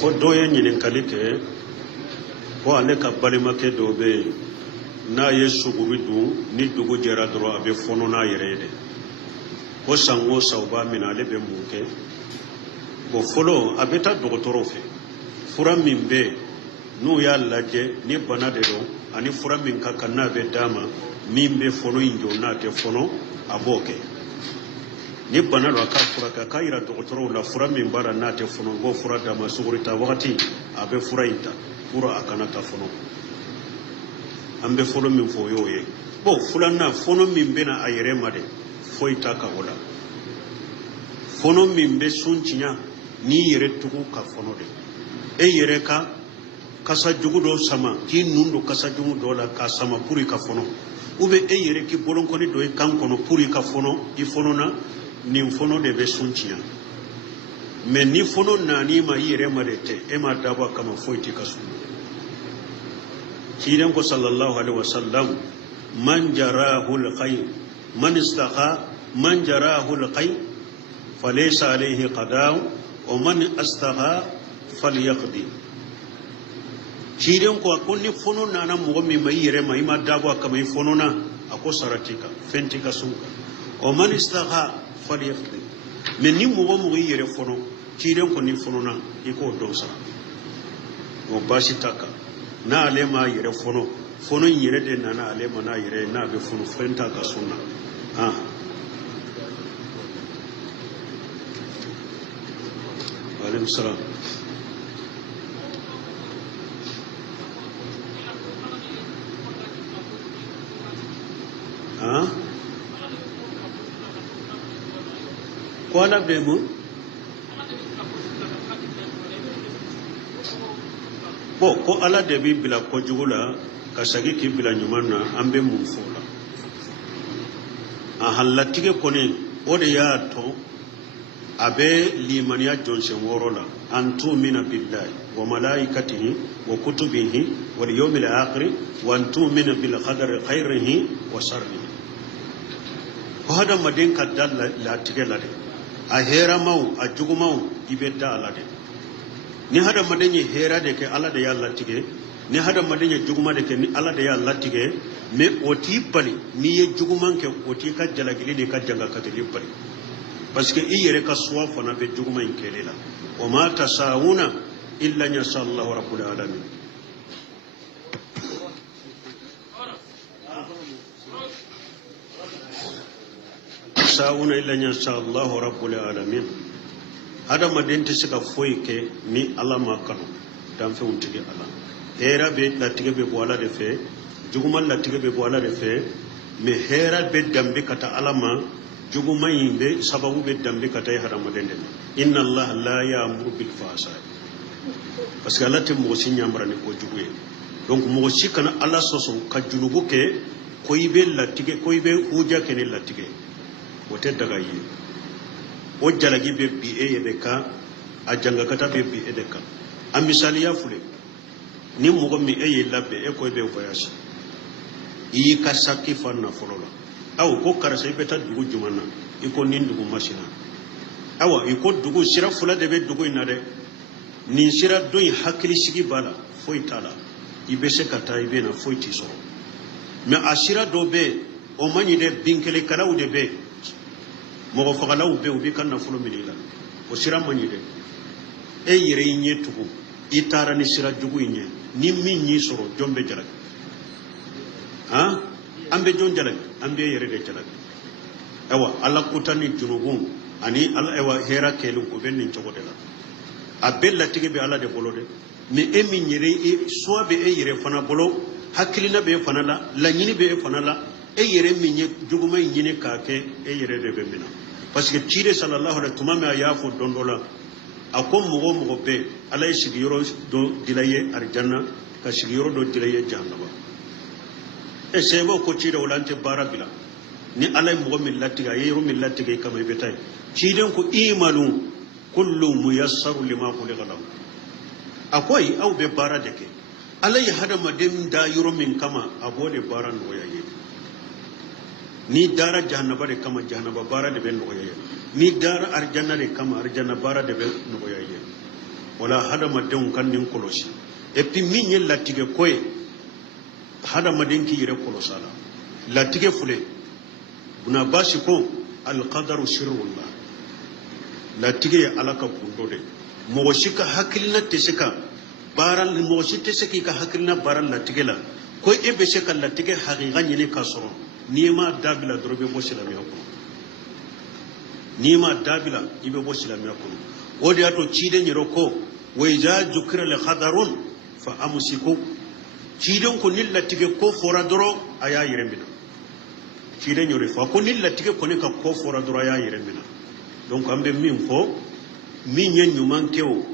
ko doye ɲininkali kɛ ko ale ka balimakɛ dɔ bɛ yen n'a ye suguri dun ni dugu jɛra dɔrɔn a bɛ fɔnɔ n'a yɛrɛ ye dɛ ko san o san u b'a minɛ ale bɛ mun kɛ bon fɔlɔ a bɛ taa dɔgɔtɔrɔw fɛ fura min bɛ yen n'u y'a lajɛ ni bana de don ani fura min ka kan n'a bɛ d'a ma min bɛ fɔnɔ in jɔ n'a tɛ fɔnɔ a b'o kɛ ni bana don a ka furakɛ a k'a yira dɔgɔtɔrɔw la fura min b'a la n'a tɛ fɔnɔ u b'o fura d'a ma suguri ta wagati a bɛ fura in ta fura a kana ta fɔnɔ an bɛ fɔlɔ min fɔ o y'o ye bon filanan fɔnɔ min bɛ na a yɛrɛ ma de foyi t'a ka o la fɔnɔ min bɛ sun ciɲa n'i yɛrɛ tugu ka fɔnɔ de e yɛrɛ ka kasa jugu dɔ sama k'i nun don kasa jugu dɔ la k'a sama pour i ka fɔnɔ ou bien e yɛrɛ k'i bolonkɔni don i kan kɔnɔ pour i ka fɔnɔ i fɔnɔ na nin fɔnɔ de bɛ sun ciɲa mais ni fɔnɔ naani ma i yɛrɛ ma de tɛ e ma dabɔ a kama foyi t'i ka sun kiren ko sallallahu alaihi wasallam man jarahu alkhayr man istaqa man jarahu alkhayr falaysa alayhi qada wa man astaqa falyaqdi kiren ko ni fono nana mo mi mai yere mai ma dabo kama i fono na ako saratika fentika sunka wa man istaqa falyaqdi men ni mo yere fono kiren ko ni fono na iko dosa o basitaka na alema yere fono fono yere de nana alema na yere na be fono fenta ka sunna ha alaykum salam ha ko ala be mu bon ko ala de bi bila kojugu la ka sagi k'i bila ɲuman na an bɛ mun fɔ la a halatigɛ kɔni o de y'a to a bɛ limaniya jɔnsɛn wɔɔrɔ la an tu'mina billahi wa malaikatihi wa kutubihi wal yawmil akhir wa an tu'mina bil qadari khairihi wa sharrihi ko hadamaden ka da latigɛ la de a hɛrɛmaw a jugumaw i bɛ da ala de ni hadamaden ye hɛrɛ de kɛ ala de y'a latigɛ ni hadamaden ye juguma de kɛ ni ala de y'a latigɛ mais o t'i bali n'i ye juguman kɛ o t'i ka jalakili de ka janga katili bali parce que i yɛrɛ ka suwa fana bɛ juguma in kɛlɛ la wa ma tasawuna illa yasha Allahu rabbul alamin tasawuna illa yasha Allahu rabbul alamin hadamaden tɛ se ka foyi kɛ ni ala ma kanu danfɛnw tigi ala hɛrɛ bɛ latigɛ bɛ bɔ ala de fɛ juguman latigɛ bɛ bɔ ala de fɛ mais hɛrɛ bɛ danbe ka taa ala ma juguman in bɛ sababu bɛ danbe ka taa hadamaden de ma inna Allah la ya'muru bil fahsha parce que ala tɛ mɔgɔ si ɲamara ni kojugu ye donc mɔgɔ si kana ala sɔsɔ ka junubu kɛ ko i bɛ latigɛ ko i bɛ huja kɛ ni latigɛ o tɛ daga ye o jalagi bɛ bi e de kan a jangakata bɛ bi e de kan a misaliya filɛ ni mɔgɔ min e y'i labɛn e ko e bɛ voyage i y'i ka saki fa nafolo la aw ko karisa i bɛ taa dugu jumɛn na i ko nin dugu masina awa i ko dugu sira fila de bɛ dugu in na dɛ nin sira dɔ in hakili sigi b'a la foyi t'a la i bɛ se ka taa i bɛ na foyi t'i sɔrɔ mais a sira dɔ bɛ yen o man ɲi dɛ binkelekalaw de bɛ yen mɔgɔ fagalaw bɛ yen u b'i ka nafolo minɛ i la o sira man ɲi dɛ e yɛrɛ y'i ɲɛ tugu i taara ni sira jugu in ɲɛ ni min y'i sɔrɔ jɔn bɛ jalaki han an bɛ jɔn jalaki an bɛ yɛrɛ de jalaki ayiwa ala kota ni junubu ani ala ayiwa hɛrɛ kɛlen o bɛ nin cogo de la a bɛɛ latigɛ bɛ ala de bolo dɛ mais e min yɛrɛ suwa bɛ e yɛrɛ fana bolo hakilina bɛ e fana la laɲini bɛ e fana la e yɛrɛ min ye juguman in ɲini k'a kɛ e yɛrɛ de bɛ minɛ parce que ciden sallallahu alaihi tuma min a y'a fɔ don dɔ la a ko mɔgɔ o mɔgɔ bɛ ala ye sigiyɔrɔ dɔ dila ye arijanna ka sigiyɔrɔ dɔ dila ye jahanama e sɛbɛw ko ciden o la an tɛ baara bila ni ala ye mɔgɔ min latigɛ a ye yɔrɔ min latigɛ i kama i bɛ taa yen ciden ko imanu kullu muyassaru lima khuliqa lahu a ko ayi aw bɛ baara de kɛ ala ye hadamaden da yɔrɔ min kama a b'o de baara nɔgɔya ye ni dara jahanaba de kama jahanaba baara de bɛ nɔgɔya ye ni dara arjanna de kama arjanna baara de bɛ nɔgɔya ye wala hada madden kan nin kolosi et puis min yel latige koye hada madden ki yire kolosala latige fule buna basi ko al qadaru sirrullah latige alaka kundo de mo shika hakilna tesika baral mo shite seki ka hakilna baral latige la ko ebe sheka latige haqiqa ni kasoro nima dabila drobe bo silamiya ko nima dabila ibe bo silamiya ko wodi ato cide nyiro ko wayja jukira le khadarun fa amsiku cidon ko nilla tige ko fora doro aya yirembina cide nyore fa ko nilla tige ko ne ka ko fora doro aya yirembina donc ambe min ko min nyen nyuman kewo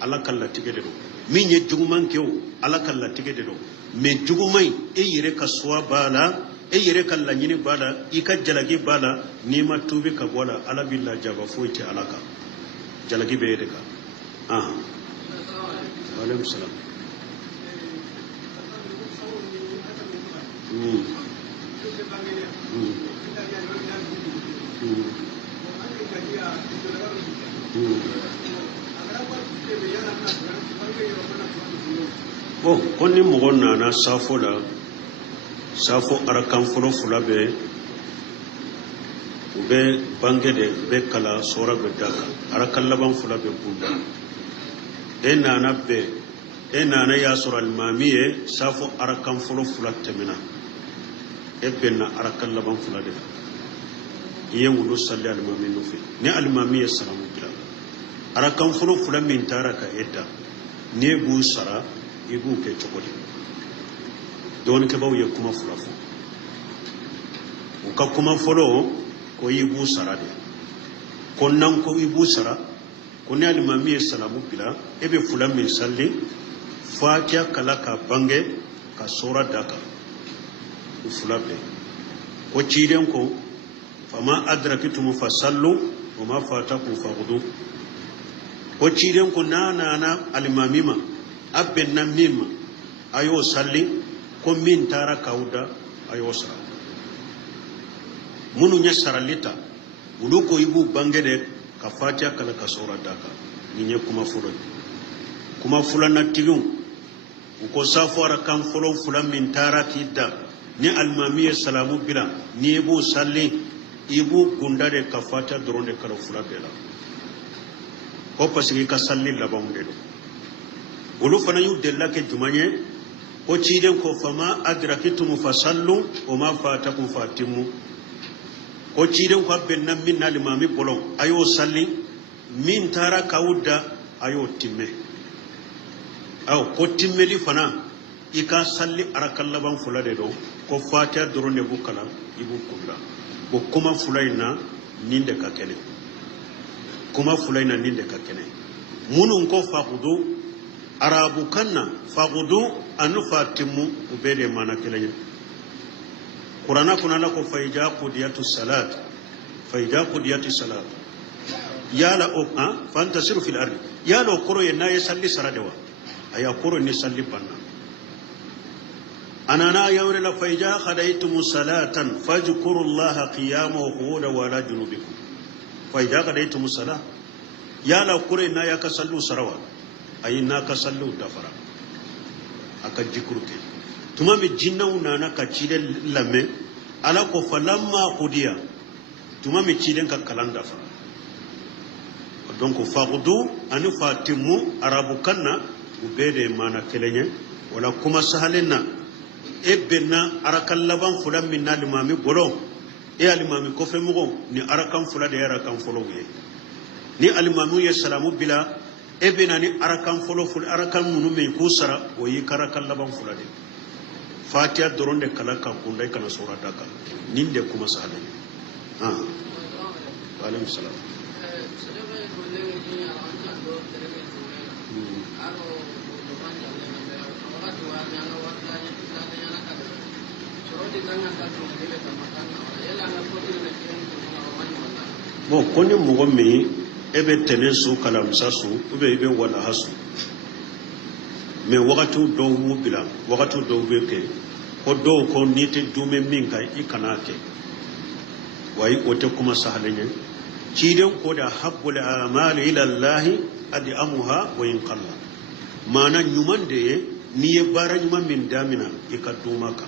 ala kala tige de do min nyen juguman kewo ala kala tige de do me jugumai e yire ka suwa bala e yere kala nyini bala ika jalagi bala nima tubi ka bola ala billah jaba foyti alaka jalagi be de ka alaikum salam bon konni mo nana safo la safo arakan folo fula be ube bangede be kala sora be daka arakan laban fula be bunda nana ya sura almamiye safo arakan folo fula temina benna arakan laban fula de iye wudu salli almami nufi ni almamiye salamu bila arakan folo fula min taraka edda ne bu sara ibu ke chokodi don ke bawo ye kuma fula fo ka kuma folo ko ibu sara de konnan ko ibu sara ko ne almami salamu bila ebe fula min salli fatiha kala ka bange ka sura daka fula be ko ciden ko fama adrakitum fasallu wama fatakum faghdu ko ciden ko nana almamima abben nan mimma ayo salli ko min tara kauda ayo sara munu nya saralita ulu ko ibu bangede ka fatiha kala ka sura daka ninye kuma fulana tilum ko safara kan folo fulan min tara kidda ni almamiye salamu bila ni ibu salli ibu gundare ka fatiha doronde kala fulabela ko pasigi ka salli labangude do ulu fana yu della ke jumanye o ciden ko fama adrakitum fasallu o ma fatakum fatimu ko ciden ko benna minna limami bolon ayo salli min tara kawda ayo timme aw ko timmeli fana ika salli arakallaban fulade do ko fatiha doronde bu kala ibu kula bo kuma fulaina ninde ka kene kuma fulaina ninde ka kene munun ko faqudu arabu kanna faqudu anu fatimu ubede mana kelenya qur'ana kuna la ko faija qudiyatus salat yala okha fantasiru fil ardi yala okoro yena yesalli saradewa aya koro ni salli banna anana yawre la faija khadaytum salatan fajkurullaha qiyaman wa qu'udan wa ala junubikum faija khadaytum salat yala okoro yena ya kasallu sarawa ayina ka sallu dafara aka jikurte tuma mi jinnaw nana ka cide lame ala ko falamma qudiya tuma mi ciden ka kalan dafara donc faqudu an fatimu arabu kanna ubede mana kelenye wala kuma sahalena ebenna arakan laban fulan min limami bolo e alimami ko fe mugo ni arakan fula de arakan folo wi ni alimami ya salamu bila ebena ni arakan folo ful arakan munu me ko sara o yi karakan laban fula de fatiha doronde kala ka kundai kana sura daka ninde kuma sahalena wa alaikum salam bon koni mogo mi ebe tene su kalamsa su ube ibe wala hasu me wakati do mu bila wakati do be ke ko do ko nite dume min kai ikana ke wai ote kuma sahalenye ciden ko da habbul amali ila allah adi amuha wa in qalla mana nyuman de ni ye bara nyuman min damina ikadumaka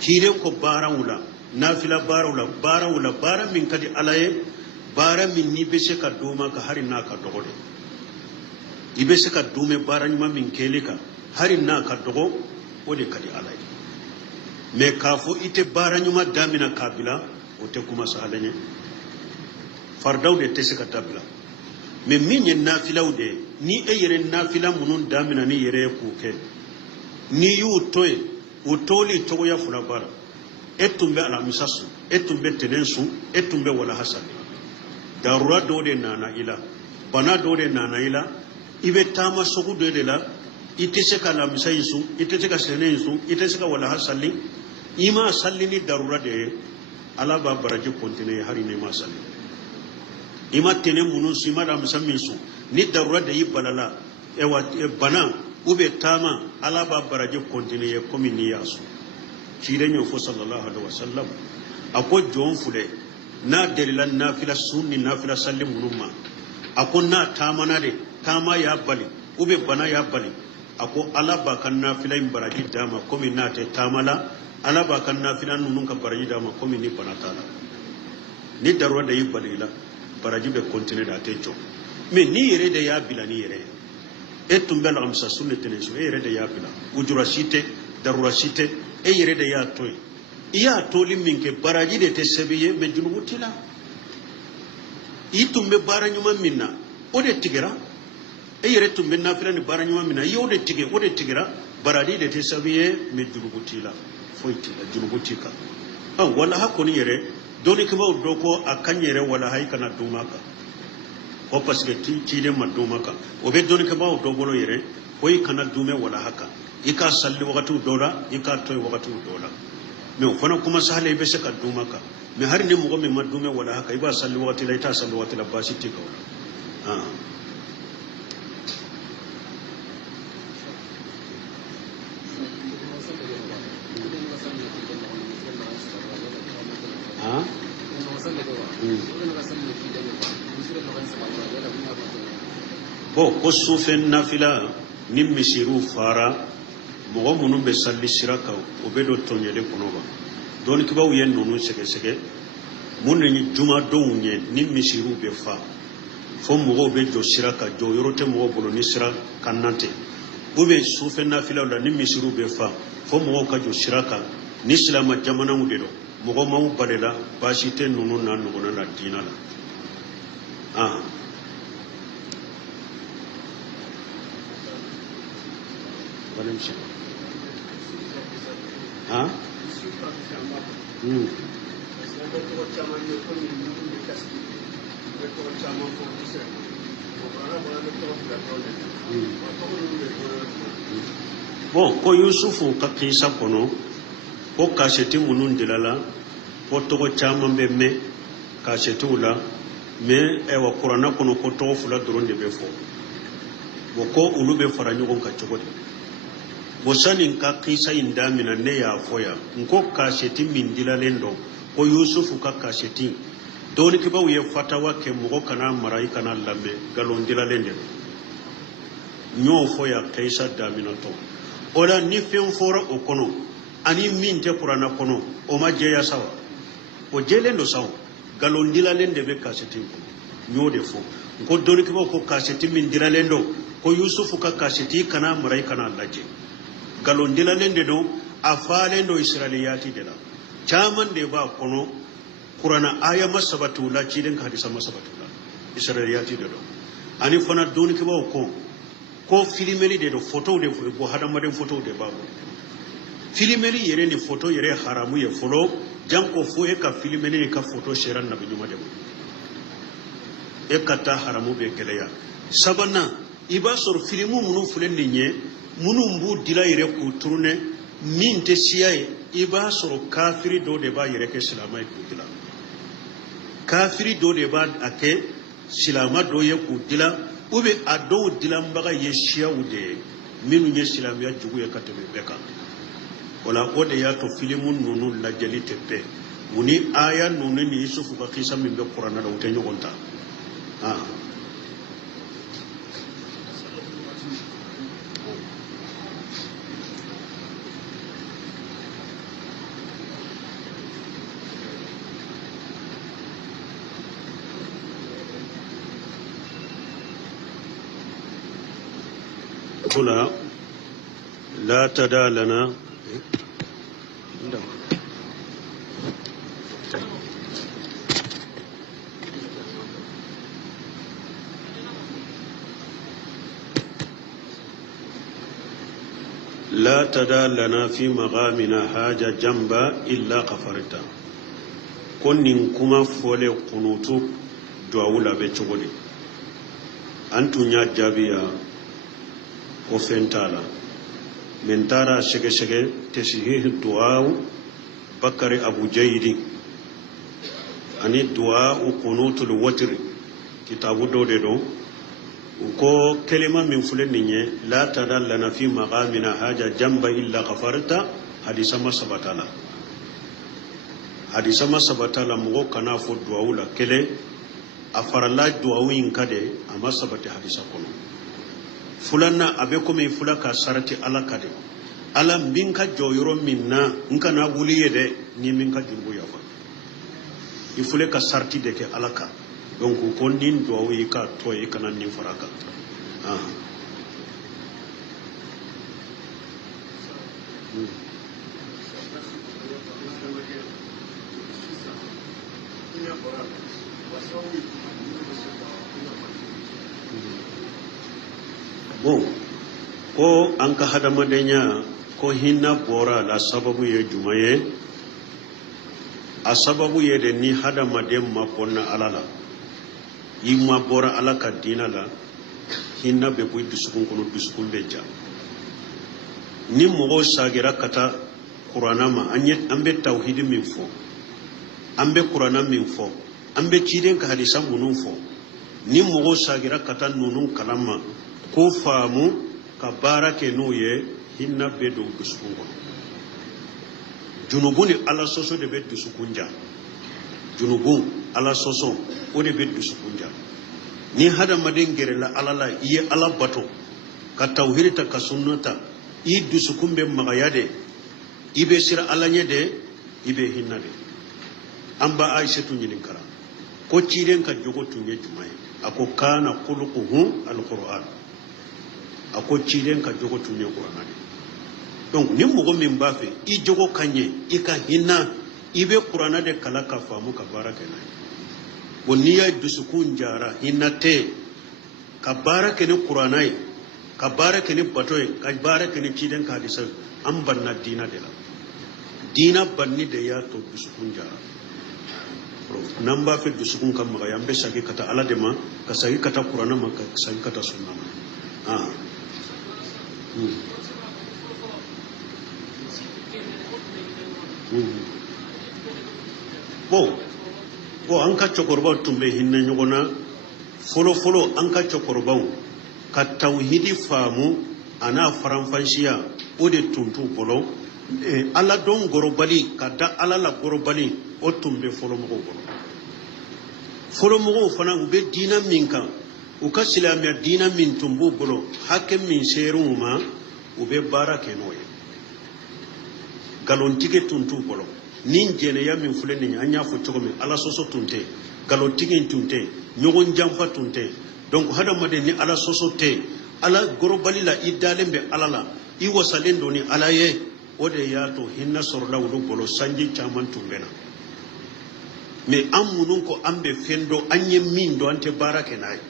kiren ko bara wula nafila bara wula bara min kadi alaye bara min ni be se kadumaka hari na ka dogo de ibe se kadume bara nyuman min kelika hari na ka dogo o de kadi alaye me kafo ite bara nyuman damina kabila o te kuma sahalanye fardaw de te se ka tabila me min ye nafilaw de ni e yere nafila munun damina ni yere kuke ni yu toy o toli togo ya fula bara etumbe ala misasu etumbe tenensu etumbe wala hasan darura do de nana ila bana do de nana ila ibe tama sogu de la ite se kala misaisu ite se ka senensu ite se ka wala hasan ima sallini darura de ala ba baraji kontine hari ne ma salli ima tene munun su ima da musammin su ni darura da yi balala bana ube tama ala ba baraje kontine ye komi ni yasu shi dan yofo sallallahu alaihi wasallam ako jon fule na dalilan nafila sunni nafila sallim munumma ako na tama na de tama ya bali ube bana ya bali ako ala ba kan nafila in baraji dama komi na te tamala ala ba kan nafila nunun ka baraji dama komi ni bana tala ni darura da yi balila baraji be continue da techo mais ni yere de ya bila ni yere etumbel amsa sunne teneso yere de ya bila ujura site darura site e yere de ya toy iya toli minke baraji de te sebiye me junubutila itumbe baranyuma minna o de tigera e yere tumbe na fira ni baranyuma minna yo de tige o de tigera baraji de te sebiye me junubutila foitila junubutika wala hakoni yere doni kuma doko akanyere wala haikana dumaka o paske ti de madumaka o be doni kuma dogono yere koy kana dume wala haka ika salli wakati dola ika toy wakati dola me fona kuma sahale be se ka dumaka me har ne mugo me madume wala haka iba salli wakati la ita salli wakati la basi tika wala bo ko sufen nafila nim misiru fara mogo munun be salli siraka o be do tonyele konoba don kibaw yen nonu sege sege mun ni juma do nye nim misiru be fa fo mogo be jo siraka jo yorote mogo bolo ni sira kannante o be sufen nafila la nim misiru be fa fo mogo ka jo siraka ni islama jamana mu de do mogo mawu balela basite nonu na nonu na dinala Valencia. Bon, ko Yusufu ka kisa kono ko kaseti munun dilala ko togo chaman be me kaseti ula me ewa Qur'ana kono ko togo fula doron de be fo bo ko ulu be fara nyogon ka chogodi bo sanin ka kisa indamina ne ya foya nko kaseti min dilalendo ko Yusufu ka kaseti doni ke bawo ye fatawa ke mo kana marai kana lamme galon dilalende nyo foya kaisa damina to ola ni fen fora o kono ani min te Qur'ana kono o ma jeya sawa o jelendo sawa galon dilalende be kaseti nyo de fo ko doni ke bawo ko kaseti min dilalendo ko Yusufu ka kaseti kana marai kana laje galon dilalende do afalendo israiliyati de la chaman de ba kono Qur'ana aya masabatu la ciden ka hadisa masabatu la israiliyati de do ani fana doni ke bawo ko filimeli de do photo de bo hadama de photo de ba filimeli yere ni photo yere haramu ye folo janko fo e ka filimeli ka photo sheran nabi nyuma de e kata haramu be keleya sabana iba sor filimu munu fulen nye munu mbu dila yere ku turne min te siyaye iba sor kafiri do de ba yere ke silamai ku dila kafiri do de ba ake silama do ye ku dila ube ado dila mbaga ye shiyaude minu nye silamiya jugu ye katebe beka wala ode ya to filimu nunu la jali tepe muni aya nunu ni Yusufu ka kisa mimbe Qur'ana da ute nyogonta هنا لا تدع لنا لا تدع لنا في مقامنا حاجة جنبا إلا غفرتا كن كما فولي قنوتو دعولا بيتشغلي أنتو نيا جابيا وفنتالا من تارا شكي شكي تشهيه الدعاء بكر أبو جيدي أني الدعاء قنوت الوتر كتاب دودو وكو كلمة من فلنية لا تدل لنا في مقامنا حاجة جنب إلا غفرت حديث ما سبتنا حديث ما سبتنا مغو كنا فدعو لا كله أفر الله دعو إن كده أما سبت حديث كنا فلنا أبيكم فلك سرت على كده على منك جويرو منا إنك نقولي ده ني منك جنبو يفا يفلك سرتي دك على كده donc ko nin do wi ka to e kana nin faraka bon ko an ka hadama denya ko hinna bora la sababu ye jumaye a sababu ye de ni hadama dem ma konna alala yimma bora ala ka dina la hinna be boy dusukun kono dusukun be ja ni mogo sagira kata qur'ana ma ambe tauhid min fo ambe qur'ana min fo ambe ciden ka hadisa munun fo ni mogo sagira kata nunun kalama ko faamu ka barake no ye hinna be do dusukun kono junubuni ala soso de be dusukun ja junubun ala soso o de be dusukunja ni hada maden gerela alala iye ala bato ka tawhidita ka sunnata i dusukumbe magayade ibe sira alanye de ibe hinnade amba aishatu nyinin kara ko ciiden ka jogo tunye jumay ako kana khuluquhu alquran ako ciiden ka jogo tunye qur'an donc ni mogo min bafe i jogo kanye i ka hinna ibe qur'ana de kala ka famu ka baraka na boniya dusukun jara hinate ka baraka ne qur'ana ka baraka ne batoy ka baraka ne ciden ka hadisa an banna dina de la dina banni de ya to dusukun jara nan ba fi dusukun kan maga yambe sagi kata ala de ma ka sagi kata qur'ana ma ka sagi kata sunna ma bo an ka cokorbaw tun bɛ hinɛ ɲɔgɔn na fɔlɔ an ka cɛkɔrɔbaw ka tawhidi faamu a n'a faranfasiya o de tun t'u bolo ala dɔn gɔrɔbali ka da ala la gɔrɔbali o tun bɛ fɔlɔmɔgɔw bolo fɔlɔmɔgɔw fana u bɛ diina min kan u ka silamɛya diina min tun b'u bolo hakɛ min ser'u ma u bɛ baara kɛ n'o ye nkalontige tun t'u bolo nin jɛnɛya min filɛ nin ye an y'a fɔ cogo min ala sɔsɔ tun tɛ nkalotigi tun tɛ ɲɔgɔn janfa tun tɛ donc hadamaden ni ala sɔsɔ tɛ ala gɔrɔbali la i dalen bɛ ala la i wasalen don ni ala ye o de y'a to hinɛ sɔrɔla olu bolo sanji caman tun bɛ na mais an minnu ko an bɛ fɛn dɔn an ye min dɔn an tɛ baara kɛ n'a ye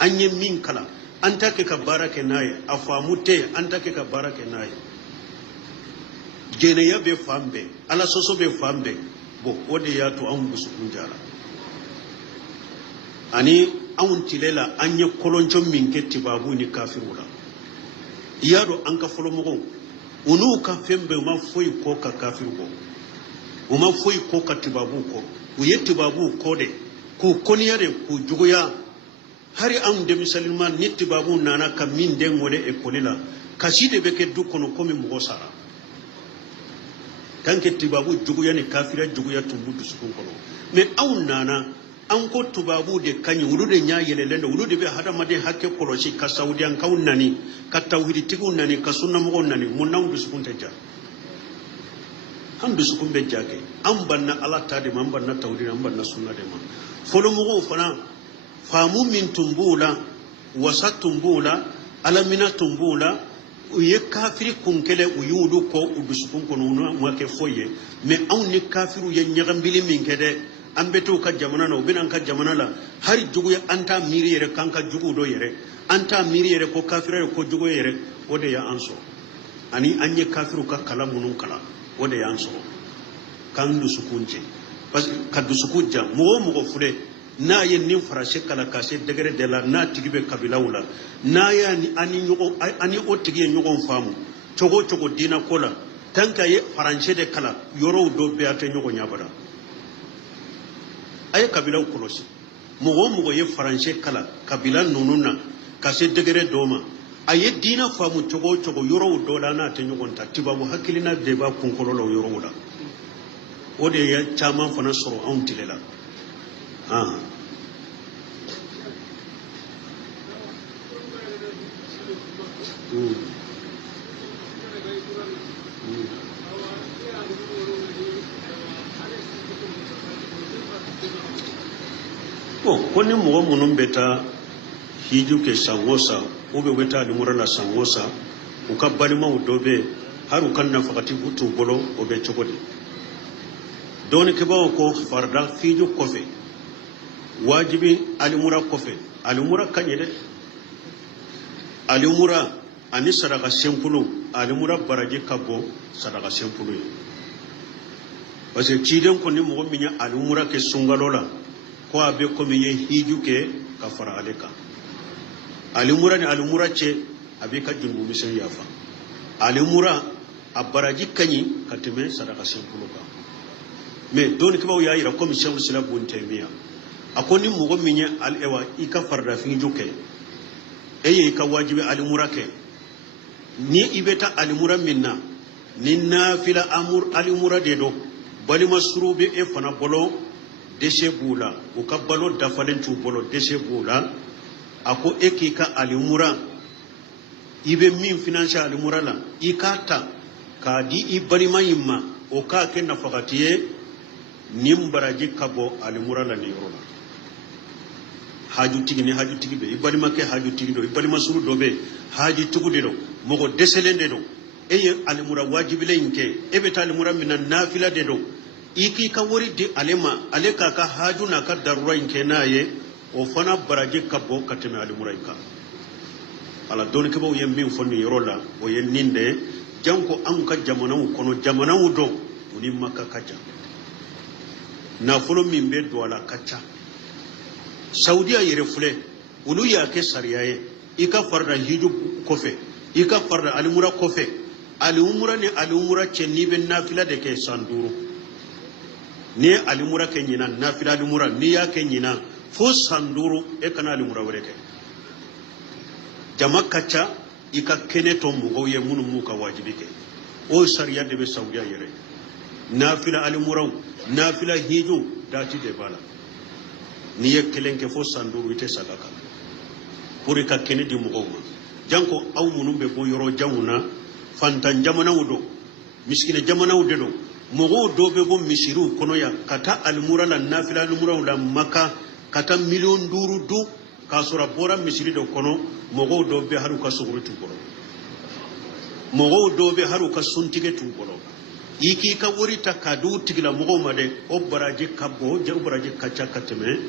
an ye min kalan an ta kɛ ka baara kɛ n'a ye a faamu tɛ an ta kɛ ka baara kɛ n'a ye jɛnɛya bɛ fan bɛɛ ala sɔsɔ bɛ fan bɛɛ bon o de y'a to anw dusukun jara ani anw tile la an ye kɔlɔncɔ min kɛ tibabu ni kafiriw la i y'a dɔn an ka fɔlɔmɔgɔw u n'u ka fɛn bɛɛ u ma foyi kɔ ka kafiriw kɔ u ma foyi kɔ ka tibabu kɔ u ye tibabu kɔ de k'u kɔniya de k'u juguya hari anw denmisɛnninma ni tibabu nana ka min den wele ekɔli la kasi de bɛ kɛ du kɔnɔ komi mɔgɔ sara tant que tubabu juguya ni kafira juguya tun b'u dusukun kɔnɔ mais anw nana an ko tubabu de kaɲi olu de ɲa yɛlɛlen don olu de bɛ hadamaden hakɛ kɔlɔsi ka saudiyankaw nani ka tawhiditigiw nani ka sunnamɔgɔw nani mun n'anw dusukun tɛ ja an dusukun bɛ ja kɛ an banna ala ta de ma an banna tawhidi an banna sunna de ma fɔlɔmɔgɔw fana faamu min tun b'u la wasa tun b'u la alamina tumbula uye kafiri kunkele uyudu ko udusukun kono mwake foye me aw ni kafiru ye nyagambili minkede ambeto ka jamana na ubinan ka jamana la hari jugu ya anta miri yere kanka jugu do yere anta miri yere ko kafira ko jugu yere wode ya anso ani anye kafiru ka kala munun kala wode ya anso kan dusukunje parce ka dusukunja mo fule na ye nin farase kala kase degere de la na tigibe kabila wula na ya ni ani o tigi nyogon famu chogo dina kola tanka ye faranse de kala yoro do be ate nyogo nyabada ay kabila kolosi mo ye faranse kala kabila nununa kase degere doma aye dina famu chogo yoro do la na te nyogon ta tibabu hakilina de ba kunkololo yoro wula ode ya chama fana soro on tilela koni mogo munun beta hiju ke sangosa ube weta alimura la sangosa uka balima udobe haru kanna fakati butu bolo obe chokodi doni kebawo ko farda hiju kofe wajibi alimura kofe alimura kanyede alimura ani sadaka sempulu alimura baraji kabo sadaka sempulu parce que ciden ko ni mogo minya alimura ke sungalola ko abe ko mi ye hiju ke ka fara aleka alimura ni alimura che abe ka junbu misen yafa alimura abaraji kanyi kateme sadaka sempulu ka me doni kibaw ya ira ko mi shawul sila bunte miya akoni mogo minya al ewa ika farda hiju ke eye ka wajibi alimura ke ni ibeta alimura minna ni nafila amur alimura dedo bali masrubi e fana bolo deshe bula ukabalo dafalen tu bolo deshe bula ako ekika alimura ibe min financial alimura la ikata ka di ibali mayimma o ka ke nafaqatiye nimbaraji kabo alimura la ni yorola haju tigi be ibali make haju tigi do ibali masuru do be haji tugude do mogo deselende do eye alimura wajibile inke ebe ta alimura minan nafila de do iki ka wori di alema aleka ka haju na ka darura inke naye o fana baraje kabo kateme alimura inka ala don ke bo yem min fonni yorola o yen ninde janko an ka jamanawu kono jamanawu do uni makka kaja na fulo min be do ala kacha saudiya yere fule ulu ya ke sariyaye ika farda hiju kofe ika farda alimura kofe alimura ni alimura che ni ben nafila de ke sanduru ni alimura ke nyina nafila alimura ni ya ke nyina fo sanduru e kana alimura wereke jamakacha ika keneto mugo ye munu muka wajibike o sariya de be saudiya yere nafila alimura nafila hiju dati de bala ni ye kelenke fo sanduru ite sadaka pour ka kene di mugoma janko aw munum be bo yoro jamuna fantan jamana wudo miskine jamana wudo mugo do be bo misiru kono ya kata almura la nafila almura la maka kata million duru du kasura bora misiri do kono mugo do be haru ka suguru tu kono mugo do be haru ka suntige tu kono iki ka wori takadu tigla mugo made o baraje kabbo je baraje kacha kateme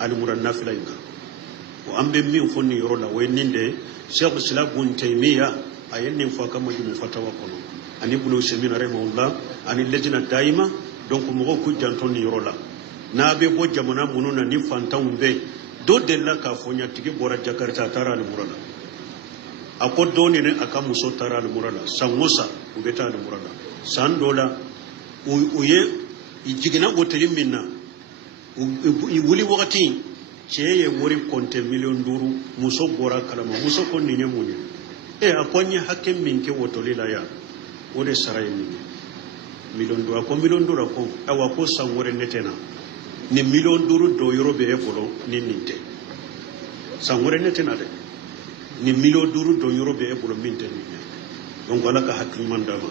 alimura nafila inga o ambe mi fonni yorola weninde Sheikh Islam Ibn Taymiyyah ayenni faka majmu fatawa kono ani bulu semina rahimahullah ani lejina daima donc mo ko janton yorola na be bo jamana mununa ni fantan be do della ka fonya tigi bora jakarta tara alimura ako doni ne aka muso tara alimura sangosa ubeta alimura sandola uye ijigina wotelin minna wuli wakati cheye wori konte million duru muso bora kalama muso kon ni nyamunya akonya hakem minke wotolila ya wode saray ni million duru ko million duru ko awa ko sangore netena ni million duru do yorobe e bolo ni ninte sangore netena de ni million duru do yorobe e bolo minte ni donc wala ka hakim mandama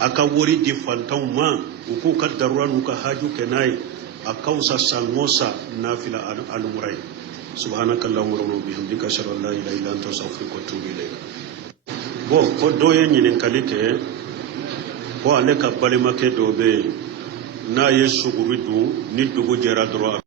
aka wori di fantaw ma ko ka darura nu ka haju kenai akausa sangosa nafila alumurai subhanakallahumma wa bihamdika ashhadu an la ilaha illa anta astaghfiruka wa atubu ilayk bo ko doye nyinin kalike ko ale ka balima ke dobe na ye suguru du ni dugu jɛra dɔrɔn